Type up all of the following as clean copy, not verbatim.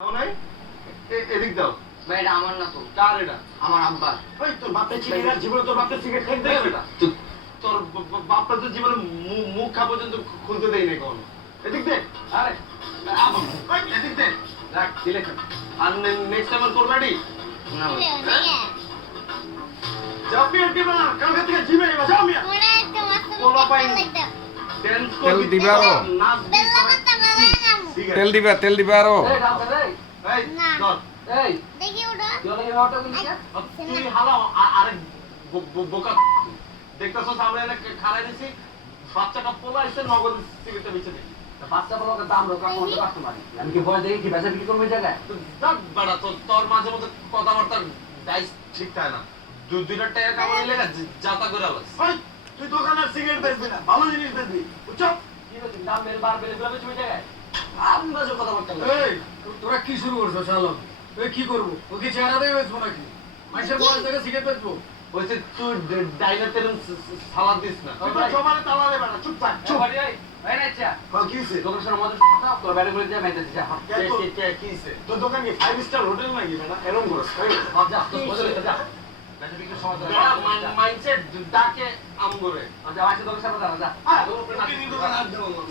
এদিক দাও ভাই এটা আমার না তো কার এটা আমার আব্বার। ওই তোর বাপের ছেলেরা জীবনে তোর বাপের সিগারেট খেতে দেবে না তোর বাপটা তো জীবনে মুখ খা পর্যন্ত খুলতে দেয় না কখনো এদিক দে আরে এদিক দে রাখ দিলে আর নেক্সট টাইম আর করবে নি না যাও মিয়া দিবা না কালকে থেকে জিমে যাবা যাও মিয়া বলা পাই ডান্স কর তেল দিবা আরো নাচ তেল দিবা আরো এই রাম ভাই এই ধর এই দেখি ওটা জলে এই অটো গুলিকা তুই হালা আরে বোকা দেখতাছ সামনে এনে খাড়াই দিছি বাচ্চাটা পোলা এসে নগদ সিগারেটটা বেচে দে বাচ্চা বলকে দাম লোক কোন কাস্টমারই আমি কি বয় দেখি কি বেচা বিক্রি করব এই জায়গায় যাক বাড়া তোর মাঝে মধ্যে কথাবার্তা ডাইস ঠিক থাকে না দুইটা টাকা কামাই লেগা যাতা করে আলাস তুই দোকানের সিগারেট বেচবি না ভালো জিনিস বেচবি বুঝছো কি বলছিস দাম মেরে বার বেলে গুলো বেচে ওই জায়গায় আমি বাজে কথাবার্তা এই তোরা কি শুরু করছো শালম তুই কি করবো ওকে চেহারা দিয়ে বেচবো নাকি মানুষের বয়স থেকে সিগারেট বেচবো বলছে তুই ডাইনার তেল সালাদ দিস না তুই তো জমানে তালা দেবে না চুপ থাক চুপ ভাই ভাই নাইছা কি হইছে দোকানের সামনে মধ্যে তোর বাইরে করে যা মেতে যা কি হইছে তোর দোকান কি 5 স্টার হোটেল নাকি বেটা এরকম করছ যা তোর বদলে যা বেচা বিক্রি সময় ধরে মাইন্ডসেট ডাকে আম করে যা আসে দোকানের সামনে দাঁড়া যা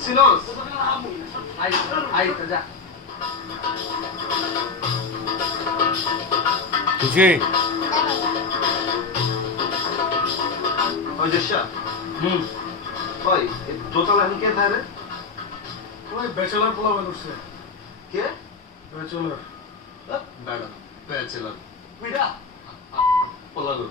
সিনোস আই যা খুশি ওই জেশা ওই দোতলা আমি কে থাকে ওই ব্যাচেলর পোলা মানুষে কে ব্যাচেলর বেড়া ব্যাচেলর বিড়া পোলা গো